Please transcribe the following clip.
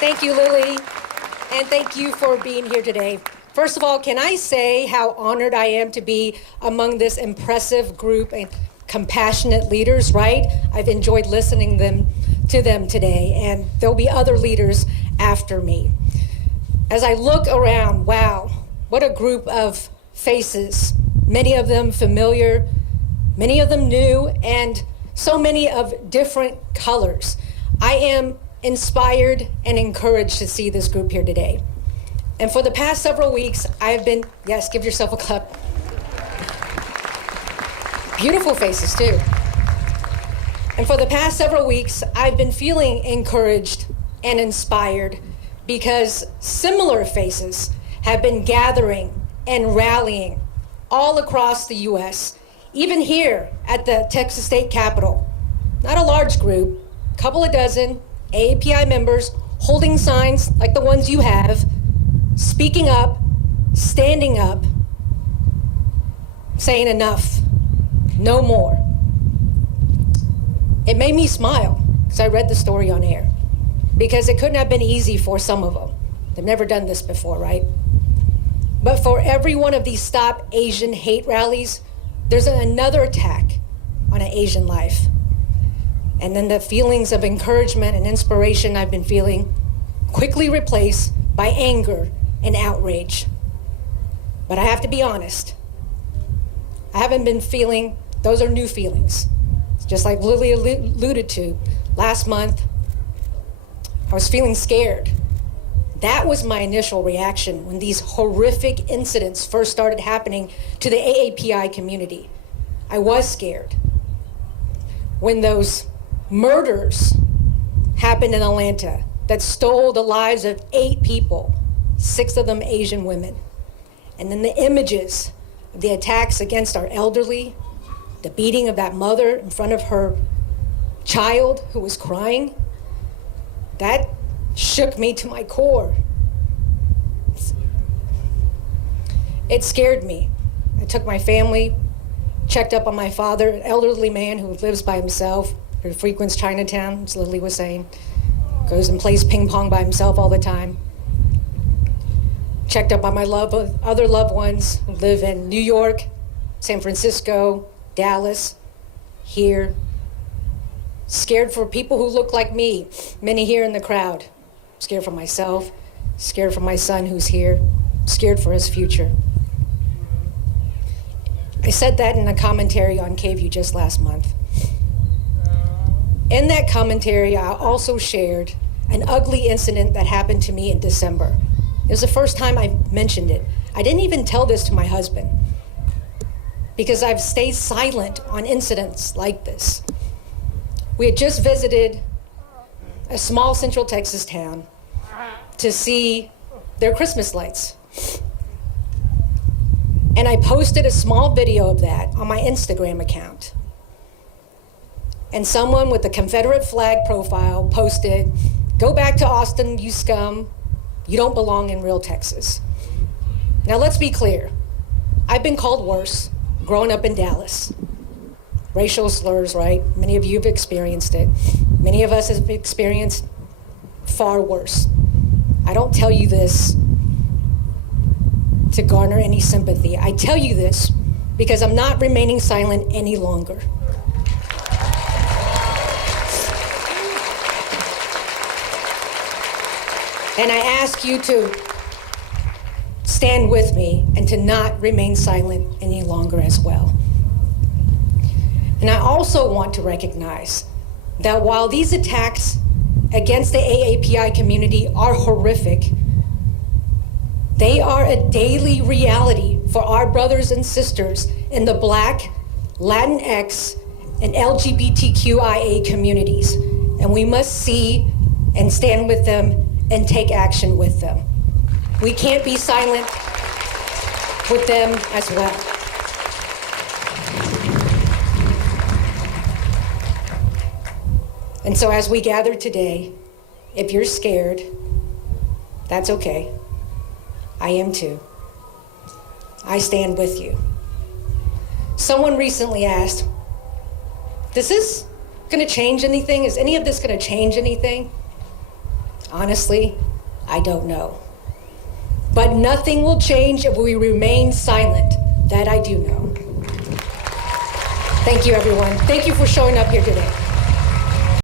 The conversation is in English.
Thank you, Lily, and thank you for being here today. First of all, can I say how honored I am to be among this impressive group and compassionate leaders, right? I've enjoyed listening to them today, and there'll be other leaders after me. As I look around, wow, what a group of faces, many of them familiar, many of them new, and so many of different colors. I am inspired and encouraged to see this group here today. And for the past several weeks, I have been, yes, give yourself a clap. Beautiful faces too. And for the past several weeks, I've been feeling encouraged and inspired because similar faces have been gathering and rallying all across the US, even here at the Texas State Capitol. Not a large group, a couple of dozen AAPI members holding signs like the ones you have, speaking up, standing up, saying enough, no more. It made me smile because I read the story on air, because it couldn't have been easy for some of them. They've never done this before, right? But for every one of these Stop Asian Hate rallies, there's another attack on an Asian life. And then the feelings of encouragement and inspiration I've been feeling quickly replaced by anger and outrage. But I have to be honest, I haven't been feeling, those are new feelings. Just like Lily alluded to, last month, I was feeling scared. That was my initial reaction when these horrific incidents first started happening to the AAPI community. I was scared. When those murders happened in Atlanta that stole the lives of 8 people, 6 of them Asian women. And then the images of the attacks against our elderly, the beating of that mother in front of her child who was crying, that shook me to my core. It scared me. I took my family, checked up on my father, an elderly man who lives by himself, who frequents Chinatown, as Lily was saying, goes and plays ping pong by himself all the time. Checked up on my other loved ones who live in New York, San Francisco, Dallas, here. Scared for people who look like me, many here in the crowd. Scared for myself, scared for my son who's here, scared for his future. I said that in a commentary on KVUE just last month. In that commentary, I also shared an ugly incident that happened to me in December. It was the first time I mentioned it. I didn't even tell this to my husband because I've stayed silent on incidents like this. We had just visited a small Central Texas town to see their Christmas lights. And I posted a small video of that on my Instagram account. And someone with a Confederate flag profile posted, "Go back to Austin, you scum. You don't belong in real Texas." Now let's be clear. I've been called worse growing up in Dallas. Racial slurs, right? Many of you have experienced it. Many of us have experienced far worse. I don't tell you this to garner any sympathy. I tell you this because I'm not remaining silent any longer. And I ask you to stand with me and to not remain silent any longer as well. And I also want to recognize that while these attacks against the AAPI community are horrific, they are a daily reality for our brothers and sisters in the Black, Latinx, and LGBTQIA communities. And we must see and stand with them and take action with them. We can't be silent with them as well. And so as we gather today, if you're scared, that's okay. I am too. I stand with you. Someone recently asked, "Is this gonna change anything? Is any of this gonna change anything?" Honestly, I don't know. But nothing will change if we remain silent. That I do know. Thank you, everyone. Thank you for showing up here today.